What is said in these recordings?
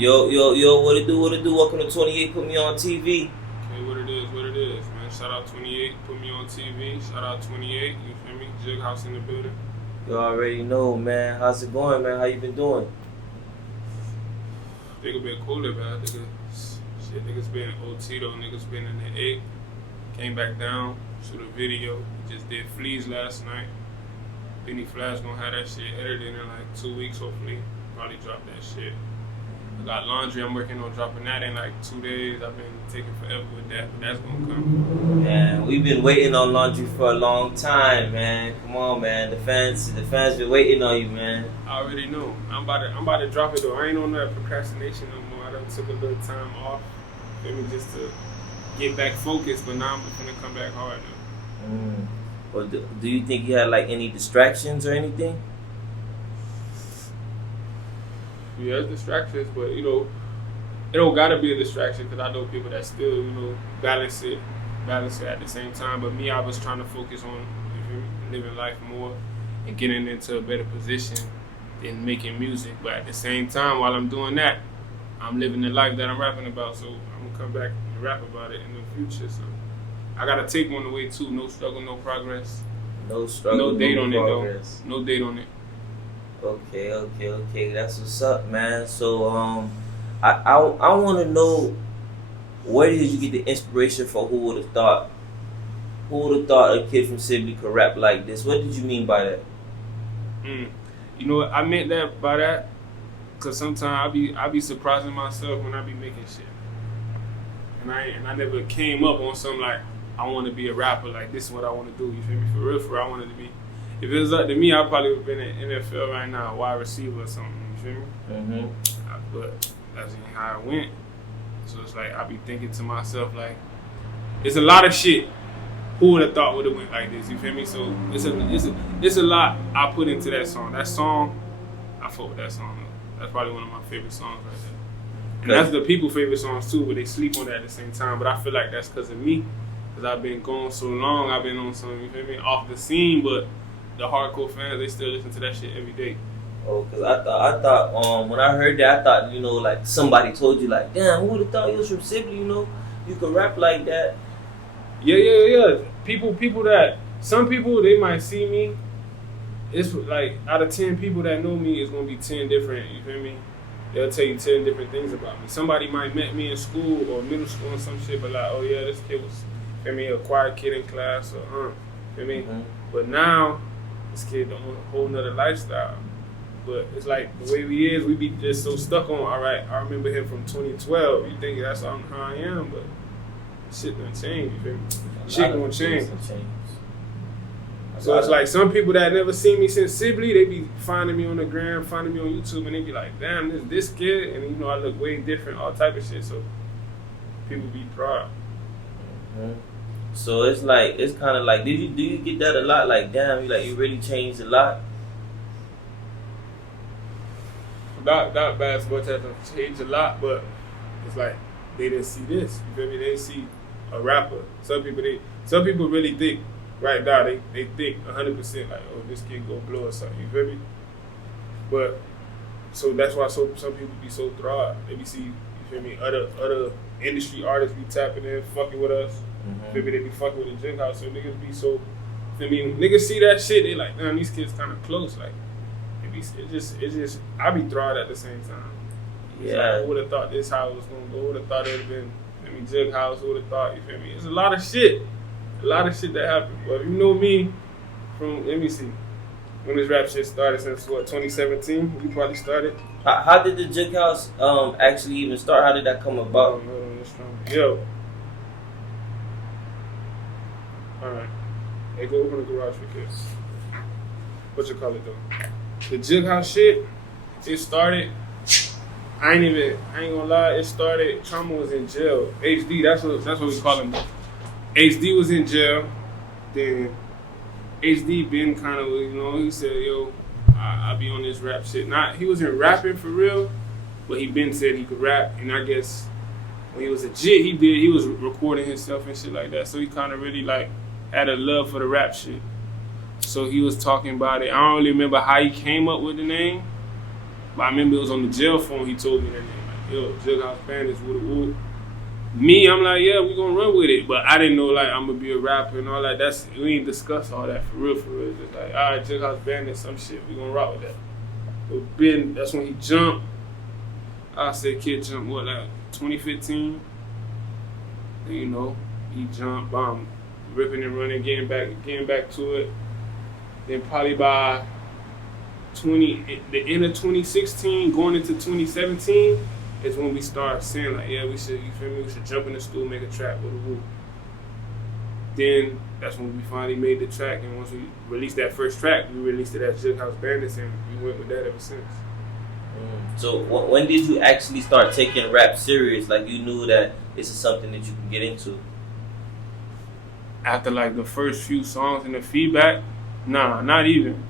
Yo, what it do, Welcome to 28 Put Me On TV. Okay, what it is, man. Shout out 28, Put Me On TV. Shout out 28, you feel me? Jig House in the building. You already know, man. How's it going, man? How you been doing? Nigga been cooler, man. Niggas been OT though. Niggas been in the 8. Came back down, shoot a video. Just did Fleas last night. Benny Flash gonna have that shit edited in like 2 weeks, hopefully. Probably drop that shit. I got laundry, I'm working on dropping that in like 2 days. I've been taking forever with that, but that's gonna come. Man, we've been waiting on laundry for a long time, man. Come on, man. The fans been waiting on you, man. I already know. I'm about to drop it though. I ain't on that procrastination no more. I done took a little time off. Feel me, just to get back focused, but now I'm gonna come back hard though. Well, do you think you had like any distractions or anything? Yeah, it's distractions, but you know, it don't gotta be a distraction because I know people that still, you know, balance it at the same time. But me, I was trying to focus on living life more and getting into a better position than making music. But at the same time, while I'm doing that, I'm living the life that I'm rapping about. So I'm gonna come back and rap about it in the future. So I gotta take one away too. No struggle, no progress. No struggle, no date no on progress. it though. No date on it. Okay. That's what's up, man. So, I want to know, where did you get the inspiration for Who Would Have Thought? Who would have thought a kid from Sibley could rap like this? What did you mean by that? You know what I meant by that? Cause sometimes I be surprising myself when I be making shit, and I never came up on something like I want to be a rapper. Like this is what I want to do. You feel me? For real, I wanted to be. If it was up to me, I probably would have been in NFL right now, wide receiver or something. You feel me? But that's how it went. So it's like I be thinking to myself like, it's a lot of shit. Who would have thought would have went like this? You feel me? So it's a lot I put into that song. That song, I fuck with that song. That's probably one of my favorite songs right there. And that's the people's favorite songs too, but they sleep on that at the same time. But I feel like that's because of me, because I've been gone so long. I've been on some, you feel me, off the scene, but the hardcore fans, they still listen to that shit every day. Oh, because I thought when I heard that, I thought, you know, like somebody told you like, damn, who would have thought you was from Sibley, you know? You could rap like that. Yeah. Some people, they might see me. It's like, out of 10 people that know me, it's going to be 10 different, you feel me? They'll tell you 10 different things about me. Somebody might met me in school or middle school or some shit, but like, oh yeah, this kid was, feel me, a quiet kid in class or, feel me? But now, this kid on a whole nother lifestyle. But it's like the way we be just so stuck on, all right, I remember him from 2012. You think that's how I am, but shit done change, you feel me? Shit gonna change. So it's like some people that never seen me since Sibley, they be finding me on the gram, finding me on YouTube, and they be like, damn, this kid, and you know I look way different, all type of shit. So people be proud. So it's like, it's kind of like, do you get that a lot? Like, damn, you really changed a lot. Not bad as much as I've changed a lot, but it's like they didn't see this. You feel me? They didn't see a rapper. Some people really think right now. They think 100% like, oh, this kid gonna blow or something. You feel me? But so that's why some people be so thrilled. They be see, you feel me? Other industry artists be tapping in, fucking with us. Feel me? They be fucking with the Jig House. So niggas be so. I mean, niggas see that shit. They like, damn, these kids kind of close. Like. It's just I be thrilled at the same time. It's like, who would have thought this how it was gonna go? Who would have thought it would have been, Jig House? Who would have thought, you feel me? It's a lot of shit that happened. But if you know me from, let me see, when this rap shit started since 2017, you probably started. How did the Jig House actually even start? How did that come about? Yo. Alright. Hey, go open the garage for kids. What you call it though? The Jig House shit, it started, I ain't gonna lie, it started, Trauma was in jail. HD, that's what we call him. HD was in jail, then HD been kind of, you know, he said, yo, I be on this rap shit. He wasn't rapping for real, but he been said he could rap, and I guess when he was a jit, he was recording himself and shit like that, so he kind of really like had a love for the rap shit. So he was talking about it. I don't really remember how he came up with the name, but I remember it was on the jail phone he told me the name. Like, yo, Jug House Bandits, woo. Me, I'm like, yeah, we gonna run with it. But I didn't know, like, I'm gonna be a rapper and all that. We ain't discuss all that for real. It's just like, all right, Jug House Bandits, some shit, we gonna rock with that. But Ben, that's when he jumped. I said, kid jumped, what, like, 2015? And, you know, he jumped, bomb, ripping and running, getting back to it. Then probably by the end of 2016, going into 2017, is when we start saying like, yeah, we should, you feel me? We should jump in the studio, make a track with a woo. Then that's when we finally made the track, and once we released that first track, we released it as Jug House Bandits, and we went with that ever since. So when did you actually start taking rap serious? Like you knew that this is something that you can get into? After like the first few songs and the feedback, nah, not even.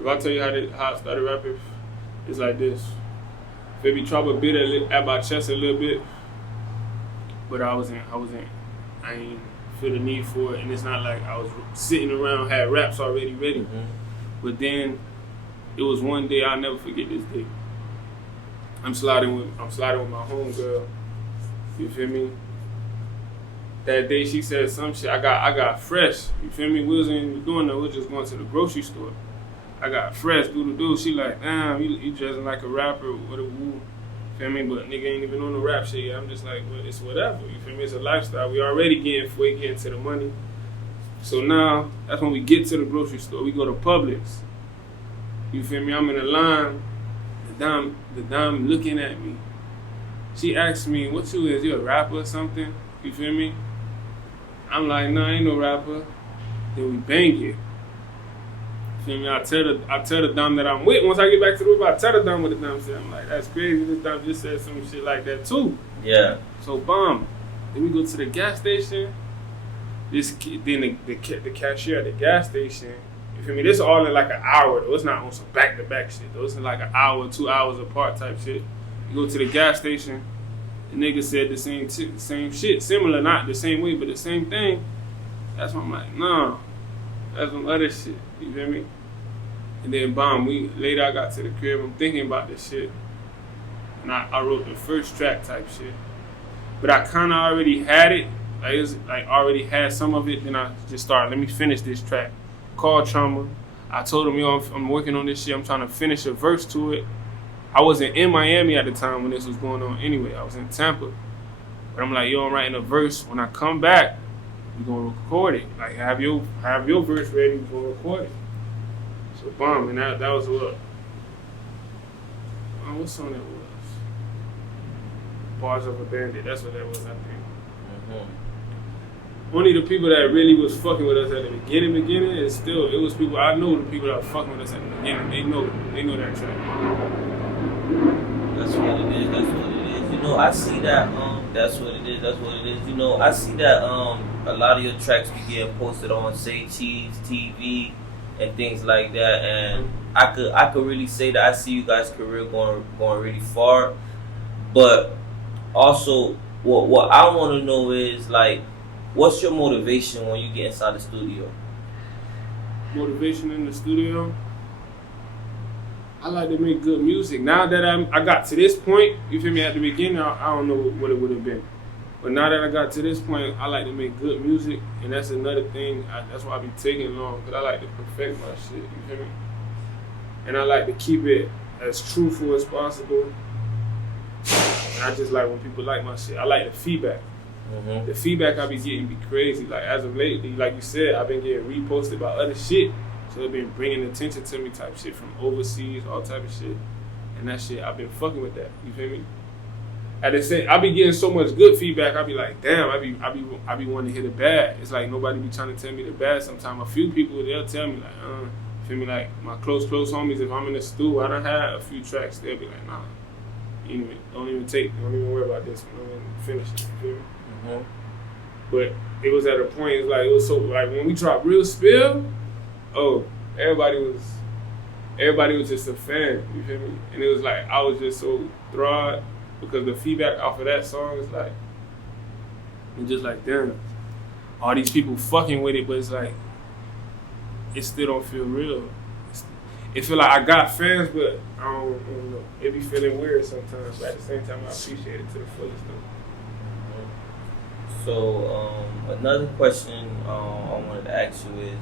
If I tell you how I started rapping, it's like this. Baby Trouble bit at my chest a little bit, but I ain't feel the need for it, and it's not like I was sitting around, had raps already ready. Mm-hmm. But then it was one day, I'll never forget this day. I'm sliding with my homegirl. You feel me? That day she said some shit. I got fresh. You feel me? We wasn't even doing that. We was just going to the grocery store. I got fresh, do. She like, damn, you dressing like a rapper, what a woo. Feel me? But nigga ain't even on the rap shit yet. I'm just like, well, it's whatever. You feel me? It's a lifestyle. We already getting to the money. So now, that's when we get to the grocery store. We go to Publix. You feel me? I'm in the line. The dime looking at me. She asked me, what you is? You a rapper or something? You feel me? I'm like, nah, I ain't no rapper. Then we bang it. Feel me? I tell the dame that I'm with. Once I get back to the room, I tell the dame what the dame said. I'm like, that's crazy. This dame just said some shit like that too. Yeah. So bomb. Then we go to the gas station. Then the cashier at the gas station. You feel me? This all in like an hour though. It's not on some back-to-back shit though. It's in like an hour, 2 hours apart type shit. You go to the gas station. The nigga said the same shit. Similar, not the same way, but the same thing. That's when I'm like, nah. That's some other shit. You feel me? And then bomb, later I got to the crib, I'm thinking about this shit. And I wrote the first track type shit. But I kinda already had it. Like it was like already had some of it, then I just started, let me finish this track. Called Trauma. I told him, yo, I'm working on this shit, I'm trying to finish a verse to it. I wasn't in Miami at the time when this was going on anyway. I was in Tampa. But I'm like, yo, I'm writing a verse. When I come back, we're gonna record it. Like have your verse ready, we're gonna record it. So bomb, and that was what? What song that was? Bars of a Bandit. That's what that was, I think. Mm-hmm. Only the people that really was fucking with us at the beginning, it was people, I know the people that were fucking with us at the beginning. They know that track. That's what it is. You know, I see that, that's what it is. You know, I see that, a lot of your tracks be getting posted on Say Cheese TV and things like that, and I could really say that I see you guys' career going really far. But also, what I want to know is like, what's your motivation when you get inside the studio? Motivation in the studio? I like to make good music. Now that I got to this point, you feel me? At the beginning, I don't know what it would have been. But now that I got to this point, I like to make good music, and that's another thing. That's why I be taking long, because I like to perfect my shit, you feel me? And I like to keep it as truthful as possible. And I just like when people like my shit. I like the feedback. Mm-hmm. The feedback I be getting be crazy. Like as of lately, like you said, I've been getting reposted by other shit. So they've been bringing attention to me type shit from overseas, all type of shit. And that shit, I've been fucking with that. You feel me? At the same, I be getting so much good feedback. I be like, damn, I be wanting to hear the bad. It's like nobody be trying to tell me the bad. Sometimes a few people they'll tell me like, feel me? Like my close homies. If I'm in the stew, I done had a few tracks. They'll be like, nah, don't even worry about this one. Don't even finish it. You feel me? Mm-hmm. But it was at a point. It's like it was so like when we dropped Real Spill. Oh, everybody was just a fan. You feel me? And it was like I was just so thrilled. Because the feedback off of that song is like, it's just like, damn, all these people fucking with it, but it's like, it still don't feel real. it feel like I got fans, but I don't know. It be feeling weird sometimes. But at the same time, I appreciate it to the fullest though. So another question I wanted to ask you is,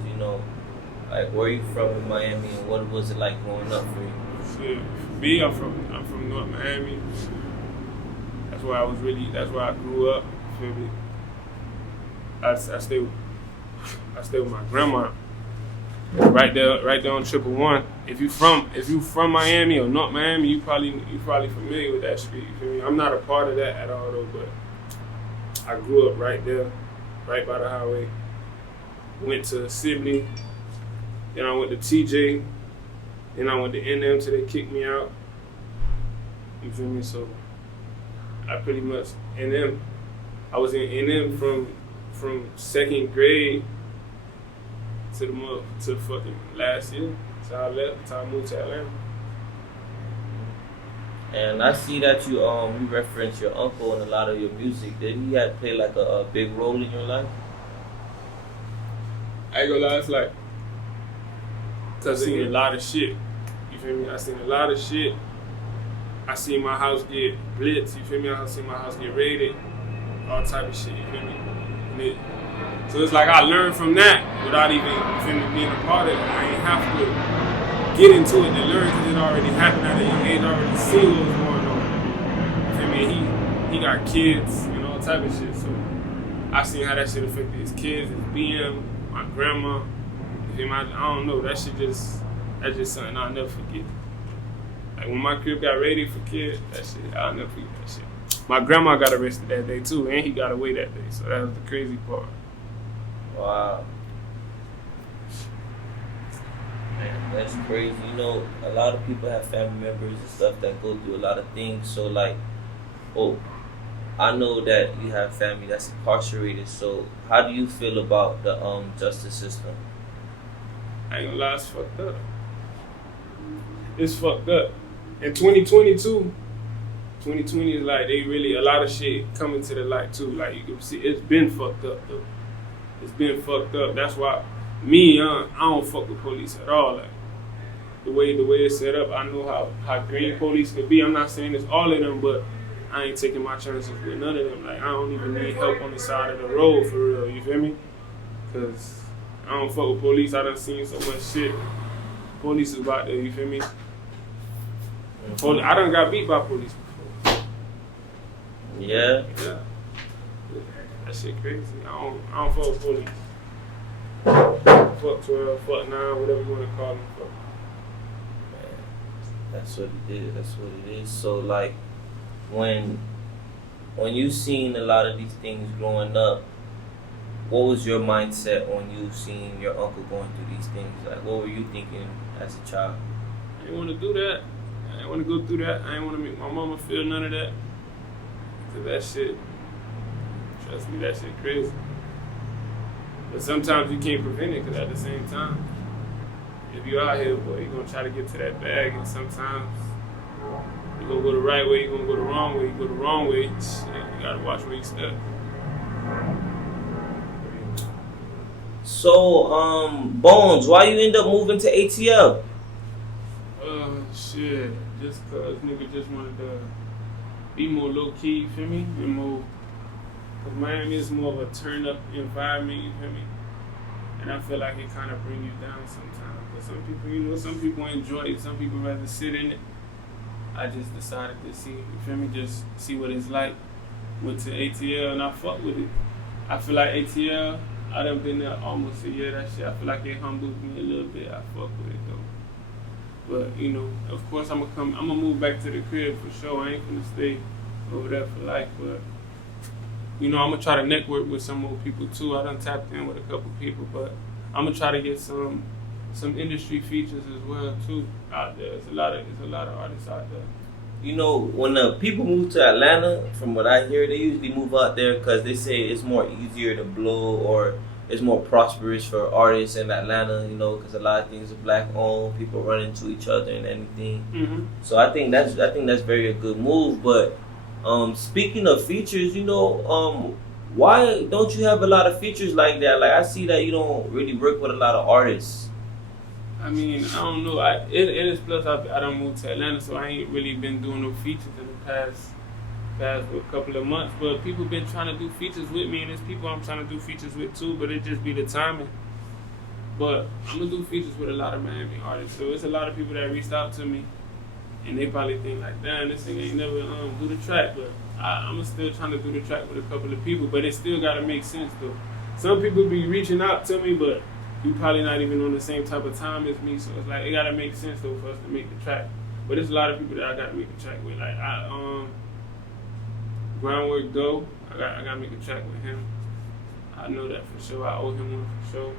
like, where you from in Miami, and what was it like growing up for you? Shit, for me, I'm from North Miami. That's where I grew up. You feel me? I stay with my grandma. Right there on 111. If you from Miami or North Miami, you probably familiar with that street. You feel me? I'm not a part of that at all though, but I grew up right there, right by the highway. Went to Sibley, then I went to TJ, then I went to NM till they kicked me out. You feel me? So I pretty much NM. I was in NM from second grade to fucking last year. So I left. So I moved to Atlanta. And I see that you reference your uncle in a lot of your music. Did he have play like a big role in your life? I ain't gonna lie, it's like, cause I seen a lot of shit. You feel me? I seen a lot of shit. I seen my house get blitzed. You feel me? I seen my house get raided. All type of shit. You feel me? So it's like I learned from that without even, you feel me, being a part of it. I ain't have to get into it to learn because it already happened at a young age. I already seen what was going on. You feel me? He got kids and all type of shit. So I seen how that shit affected his kids, his BM, my grandma. You feel me? I don't know. That's just something I'll never forget. Like when my crib got ready for kids, that shit, I'll never forget that shit. My grandma got arrested that day too, and he got away that day. So that was the crazy part. Wow. Man, that's crazy. A lot of people have family members and stuff that go through a lot of things. So like, I know that you have family that's incarcerated. So how do you feel about the justice system? I ain't gonna lie, it's fucked up. It's fucked up. In 2022, 2020 is like a lot of shit coming to the light too. Like you can see, it's been fucked up though. It's been fucked up. That's why I don't fuck with police at all. Like the way it's set up, I know how green police can be. I'm not saying it's all of them, but I ain't taking my chances with none of them. Like I don't even need help on the side of the road for real. You feel me? Cause I don't fuck with police. I done seen so much shit. Police is about there. You feel me? I done got beat by police before. Yeah. That shit crazy. I don't fuck with police. Fuck 12, fuck 9, whatever you want to call them. Fuck. Man, that's what it is. So like, when you seen a lot of these things growing up, what was your mindset when you seen your uncle going through these things? Like, what were you thinking as a child? I didn't want to do that. I didn't want to go through that. I didn't want to make my mama feel none of that. Cause that shit, trust me, that shit crazy. But sometimes you can't prevent it, cause at the same time, if you out here, boy, you're gonna try to get to that bag, and sometimes you're gonna go the right way, you're gonna go the wrong way. You go the wrong way, shit, you gotta watch where you step. So, Bonez, why you end up moving to ATL? Shit, just cause nigga just wanted to be more low key, you feel me? And more, cause Miami is more of a turn up environment, you feel me? And I feel like it kind of bring you down sometimes. But some people, some people enjoy it, some people rather sit in it. I just decided to see, you feel me? Just see what it's like. Went to ATL and I fuck with it. I feel like ATL, I done been there almost a year. That shit, I feel like it humbled me a little bit. I fuck with it though. But of course I'm gonna move back to the crib for sure. I ain't gonna stay over there for life. But I'm gonna try to network with some more people too. I done tapped in with a couple people, but I'm gonna try to get some industry features as well too out there. There's a lot of artists out there. When the people move to Atlanta, from what I hear, they usually move out there because they say it's more easier to blow, or it's more prosperous for artists in Atlanta, because a lot of things are black owned, people run into each other and anything. Mm-hmm. So I think that's very a good move. But speaking of features, why don't you have a lot of features like that? Like I see that you don't really work with a lot of artists. I mean, I don't know. It is plus I done moved to Atlanta, so I ain't really been doing no features in the past a couple of months. But people been trying to do features with me, and there's people I'm trying to do features with too. But it just be the timing. But I'm gonna do features with a lot of Miami artists. So it's a lot of people that reached out to me, and they probably think like, damn, this thing ain't never do the track. But I'm still trying to do the track with a couple of people. But it still gotta make sense though. Some people be reaching out to me, but you probably not even on the same type of time as me, so it's like it gotta make sense though for us to make the track. But there's a lot of people that I gotta make the track with. Like Groundwork Doe, I gotta make a track with him. I know that for sure. I owe him one for sure.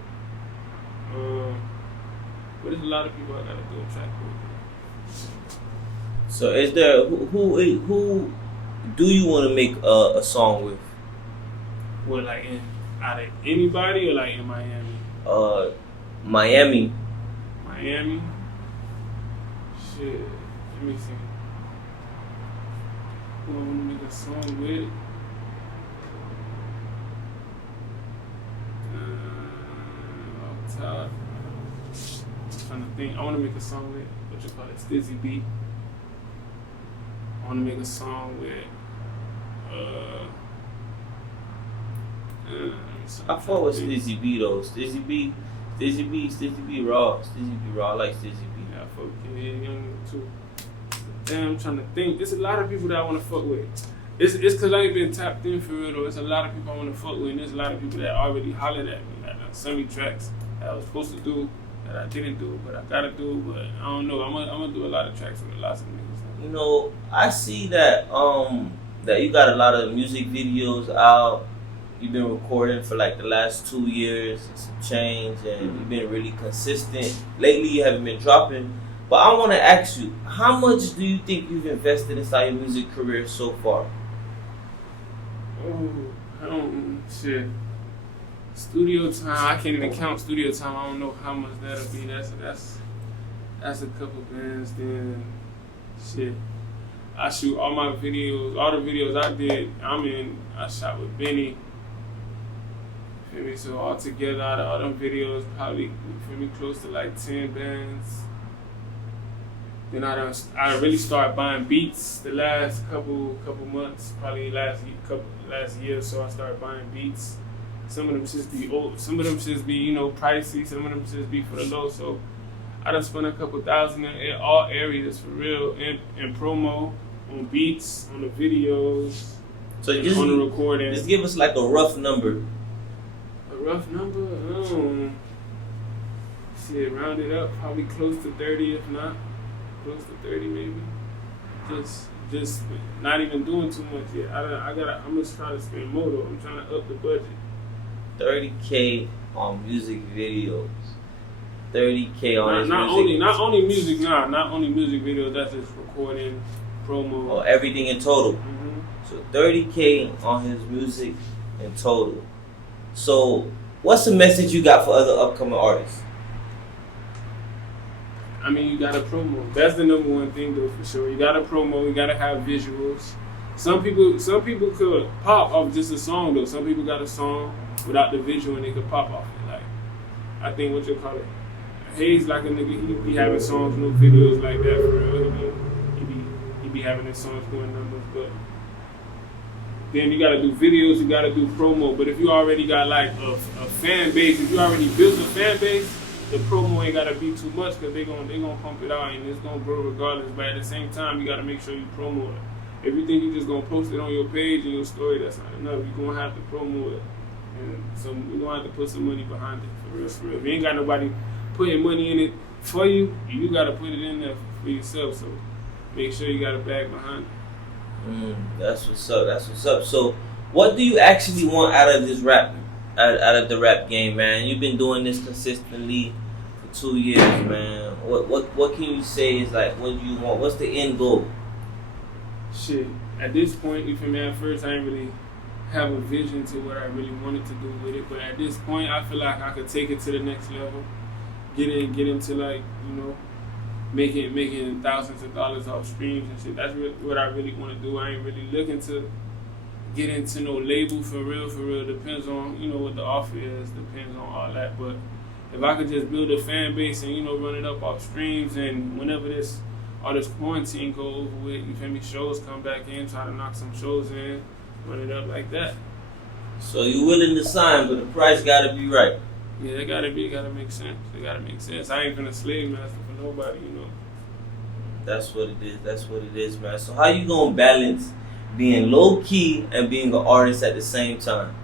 But there's a lot of people I gotta do a track with. So is there who do you want to make a song with? What, like out of anybody or like in Miami? Miami. Miami? Shit. Let me see. Who I want to make a song with? Off the top. I'm trying to think. I want to make a song with, what you call it, Stizzy B. I want to make a song with, I fuck with Stizzy B though. Stizzy B raw. I like Stizzy B. Yeah, I fuck with Kid Young too. Damn, I'm trying to think. There's a lot of people that I want to fuck with. It's cause I ain't been tapped in for real though. It's a lot of people I want to fuck with, and there's a lot of people that already hollered at me. Like sent me tracks that I was supposed to do that I didn't do, but I gotta do. But I don't know. I'm gonna do a lot of tracks with lots of niggas. You know, I see that that you got a lot of music videos out. You've been recording for like the last 2 years and some change, and you've been really consistent. Lately, you haven't been dropping. But I want to ask you, how much do you think you've invested inside your music career so far? Oh, shit. Studio time, I can't even count studio time. I don't know how much that'll be. That's a couple bands. Then, shit. I shoot all my videos, all the videos I did. I shot with Benny. Feel me? So all together, out of all them videos, probably feel me close to like 10 bands. Then I really started buying beats the last couple months, probably last year or so. I started buying beats. Some of them just be old, some of them just be pricey, some of them just be for the low. So I done spent a couple thousand in all areas for real, in promo, on beats, on the videos, so on the recording. Just give us like a rough number. A rough number? Shit, round it up, probably close to 30, if not. Close to 30 maybe. Just not even doing too much yet. I'm gonna try to spend more though. I'm trying to up the budget. 30K on music videos. 30K on not only music videos. That's just recording, promo, or everything in total. Mm-hmm. So 30K on his music in total. So what's the message you got for other upcoming artists? I mean, you gotta promo. That's the number one thing, though, for sure. You gotta promo. You gotta have visuals. Some people could pop off just a song, though. Some people got a song without the visual and they could pop off it. Like, I think what you call it, Hayes like a nigga. He be having songs, no videos like that for real. He be having his songs doing numbers, but then you gotta do videos. You gotta do promo. But if you already got like a fan base, if you already built a fan base, the promo ain't gotta be too much because they gonna pump it out and it's gonna grow regardless. But at the same time, you gotta make sure you promo it. If you think you just gonna post it on your page and your story, that's not enough. You're gonna have to promo it, and so you're gonna have to put some money behind it for real. If you ain't got nobody putting money in it for you, you gotta put it in there for yourself. So make sure you got a bag behind it. That's what's up. So what do you actually want out of this rap? Out of the rap game, man? You've been doing this consistently for 2 years, man. What can you say is like, what do you want? What's the end goal? Shit, at this point, you feel me? At first, I didn't really have a vision to what I really wanted to do with it, but at this point, I feel like I could take it to the next level, get into like making thousands of dollars off streams and shit. That's what I really want to do. I ain't really looking to get into no label for real. Depends on what the offer is. Depends on all that, but if I could just build a fan base and, you know, run it up off streams, and whenever all this quarantine go over with, you feel me, shows come back in, try to knock some shows in, run it up like that. So you willing to sign, but the price gotta be right. Yeah, it gotta make sense. It gotta make sense. I ain't finna slave master for nobody, you know. That's what it is. That's what it is, man. So how you gonna balance being low key and being an artist at the same time?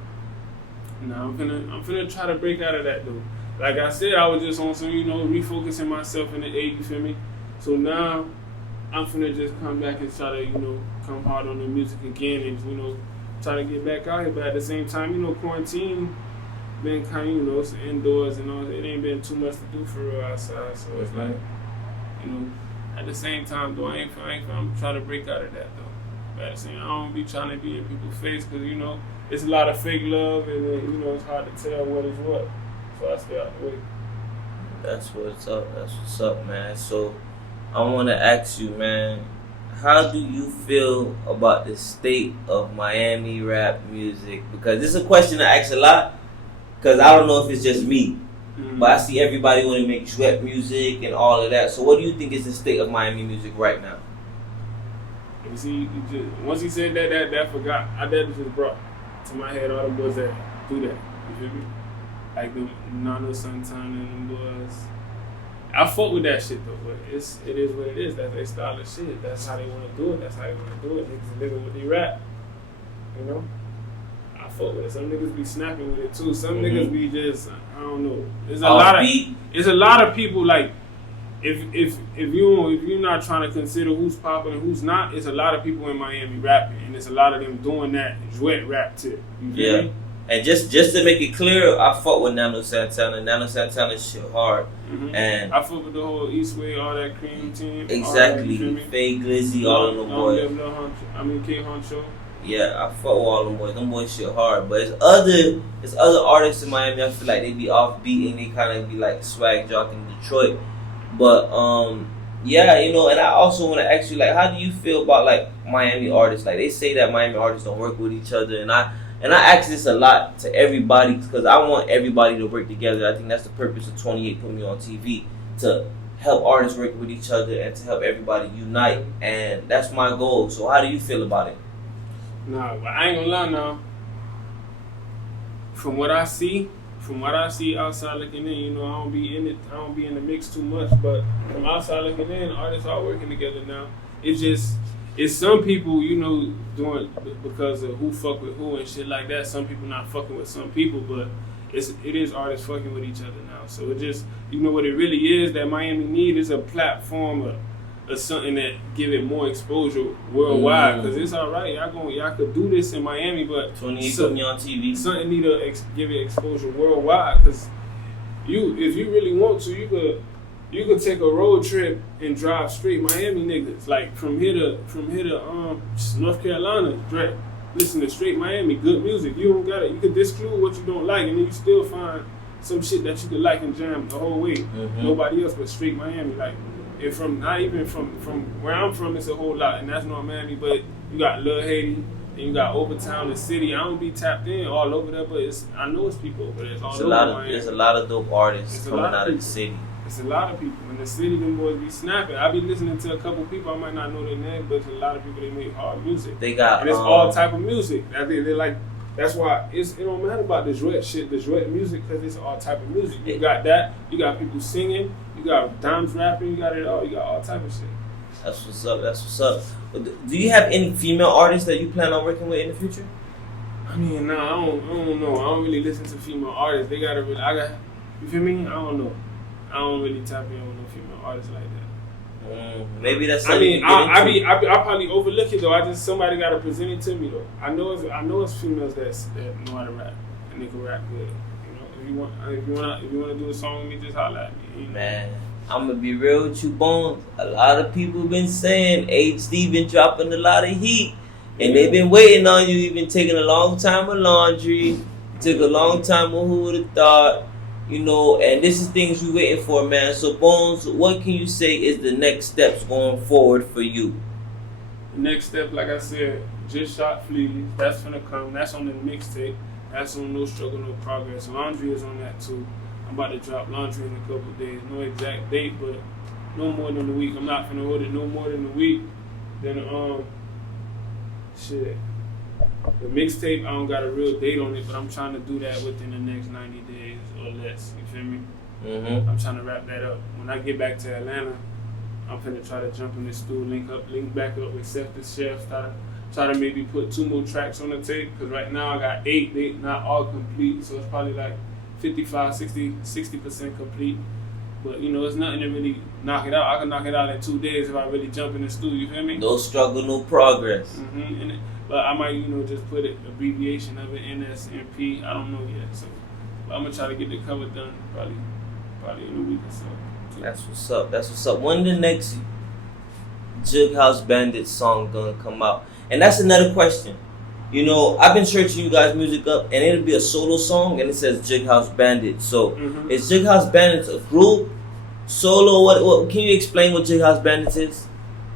Nah, I'm finna try to break out of that though. Like I said, I was just on some, you know, refocusing myself in the 8, you feel me? So now I'm finna just come back and try to, you know, come hard on the music again and, you know, try to get back out here. But at the same time, you know, quarantine been kind of, you know, it's indoors and all. It ain't been too much to do for real outside. So it's like, you know, at the same time though, I'm trying to break out of that though. But at the same time, I don't be trying to be in people's face because, you know, it's a lot of fake love and, you know, it's hard to tell what is what. So I stay out the way. That's what's up. That's what's up, man. So I want to ask you, man, how do you feel about the state of Miami rap music? Because this is a question I ask a lot, because I don't know if it's just me, but I see everybody want to make trap music and all of that. So what do you think is the state of Miami music right now? You see, once he said that forgot, that just brought to my head all the boys that do that. You feel me? Like the Nano Santana and them boys. I fuck with that shit though, but it is what it is. That's their style of shit. That's how they want to do it. That's how they want to do it. Niggas living with they rap. You know? I fuck with it. Some niggas be snapping with it too. Some niggas be just, I don't know. There's a lot of people like, if you're not trying to consider who's popular and who's not, it's a lot of people in Miami rapping, and it's a lot of them doing that duet rap too. You feel me? And just to make it clear, I fuck with Nano Santana. Nano Santana shit hard. And I fuck with the whole Eastway, all that cream team. Exactly. Faye Glizzy, all of them boys. K Honcho. Yeah, I fuck with all them boys. Them boys shit hard. But it's other artists in Miami, I feel like they be offbeat and they kind of be like swag jock in Detroit. But yeah, you know, and I also want to ask you, like, how do you feel about like Miami artists? Like, they say that Miami artists don't work with each other, and I ask this a lot to everybody because I want everybody to work together. I think that's the purpose of 28PutMeOnTv, to help artists work with each other and to help everybody unite, and that's my goal. So how do you feel about it? Nah, but I ain't gonna lie now. From what I see outside looking in, you know, I don't be in the mix too much, but from outside looking in, artists are working together now. It's some people, you know, doing because of who fuck with who and shit like that. Some people not fucking with some people, but it is artists fucking with each other now. So it just, you know what it really is that Miami need is a platform of something that give it more exposure worldwide. Because it's all right, y'all could do this in Miami, but 28PutMeOnTv, something need to give it exposure worldwide. Because if you really want to, you could take a road trip and drive straight Miami niggas, like from here to North Carolina, listen to straight Miami, good music. You don't got it. You could disclude what you don't like, and then you still find some shit that you could like and jam the whole way. Nobody else but straight Miami. Like, and not even from where I'm from, it's a whole lot, and that's North Miami. But you got Lil Haiti, and you got Overtown, the city. I don't be tapped in all over there, but I know it's people over there. There's a lot of dope artists coming out of the city. It's a lot of people in the city. Them boys be snapping. I be listening to a couple people. I might not know their name, but it's a lot of people. They make hard music. They got and it's all type of music. They like. That's why it don't matter about the duet shit, the duet music, because it's all type of music. You got that. You got people singing. You got dimes rapping. You got it all. You got all type of shit. That's what's up. That's what's up. Do you have any female artists that you plan on working with in the future? I mean, nah, I don't know. I don't really listen to female artists. They gotta really. You feel me? I don't know. I don't really tap in with no female artists like that. Maybe that's. I mean, I probably overlook it though. Somebody got to present it to me though. I know it's females that know how to rap and they can rap good. You know, if you want to do a song with me, just holler at me. Man, I'm gonna be real with you, Bonez. A lot of people been saying HD been dropping a lot of heat, and they've been waiting on you. You've been taking a long time with Laundry. Took a long time with Who Would Have Thought. You know, and this is things we waiting for, man. So, Bonez, what can you say is the next steps going forward for you? The next step, like I said, Just Shot Fleas. That's gonna come. That's on the mixtape. That's on No Struggle, No Progress. Laundry is on that too. I'm about to drop laundry in a couple of days. No exact date, but no more than a week. I'm not finna hold it no more than a week. Then shit. The mixtape, I don't got a real date on it, but I'm trying to do that within the next 90 days or less. You feel me? Mm-hmm. I'm trying to wrap that up. When I get back to Atlanta, I'm finna try to jump in the studio, link back up with Seth the Chef, try to maybe put 2 more tracks on the tape, because right now I got 8, they not all complete, so it's probably like 55, 60% complete. But you know, it's nothing to really knock it out. I can knock it out in 2 days if I really jump in the studio, you feel me? No struggle, no progress. Mm-hmm. But I might, you know, just put an abbreviation of it, NSMP. I don't know yet, so but I'm gonna try to get the cover done probably in a week or so. That's what's up. That's what's up. When the next Jug House Bandit song gonna come out? And that's another question. You know, I've been searching you guys' music up, and it'll be a solo song, and it says Jug House Bandit. So, is Jug House Bandits a group, solo? What? Can you explain what Jug House Bandits is?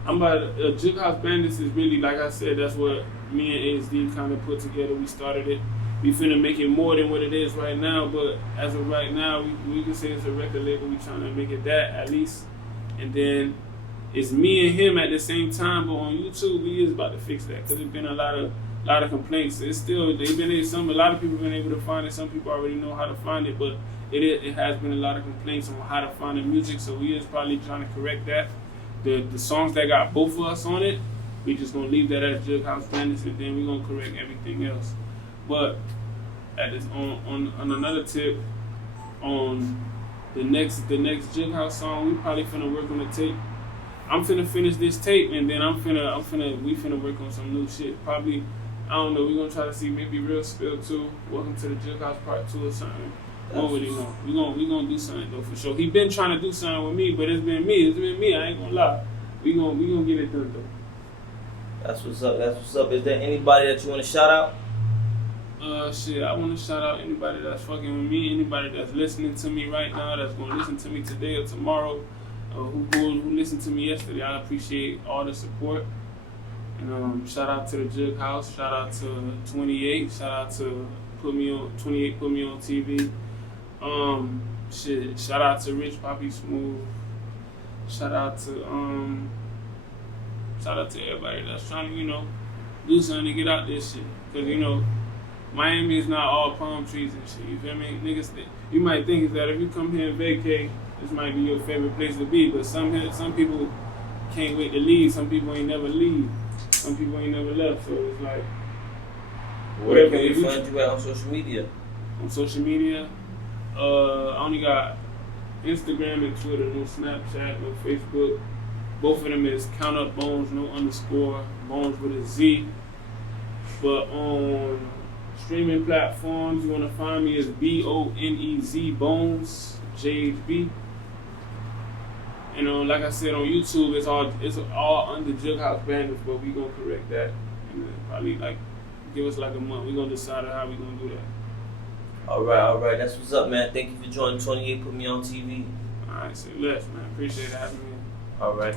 Jug House Bandits is really, like I said, that's what me and ASD kind of put together. We started it. We finna make it more than what it is right now, but as of right now, we can say it's a record label. We trying to make it that at least, and then it's me and him at the same time. But on YouTube, we is about to fix that because there's been a lot of complaints. It's still a lot of people been able to find it. Some people already know how to find it, but it has been a lot of complaints on how to find the music. So we is probably trying to correct that. The songs that got both of us on it, we just gonna leave that as Jug House Bandits, and then we gonna correct everything else. But at this on another tip, on the next Jug House song, we probably finna work on the tape. I'm finna finish this tape, and then we finna work on some new shit. Probably, I don't know. We gonna try to see maybe Real Spill 2, Welcome to the Jug House Part 2 or something. I don't really know. We gonna do something though for sure. He been trying to do something with me, but it's been me. I ain't gonna lie. We gonna get it done though. That's what's up. That's what's up. Is there anybody that you want to shout out? Shit, I want to shout out anybody that's fucking with me, anybody that's listening to me right now, that's gonna listen to me today or tomorrow, who listened to me yesterday. I appreciate all the support. And shout out to the Jug House. Shout out to 28. Shout out to 28 Put Me On TV. Shout out to Rich Poppy Smooth. Shout out to everybody that's trying to, you know, do something to get out this shit. Cause you know, Miami is not all palm trees and shit. You feel me? Niggas, you might think that if you come here and vacate, this might be your favorite place to be. But some people can't wait to leave. Some people ain't never leave. Some people ain't never left. So it's like, Where can we find you at on social media? On social media, I only got Instagram and Twitter, no Snapchat, no Facebook. Both of them is Count Up Bonez, no underscore, Bonez with a Z. But on streaming platforms, you want to find me as BONEZ, Bonez JHB. And like I said, on YouTube, it's all under Jug House Bandits, but we gonna correct that. And probably like give us like a month. We gonna decide how we gonna do that. All right. That's what's up, man. Thank you for joining 28 Put Me On TV. All right, say less, man. Appreciate having me. All right.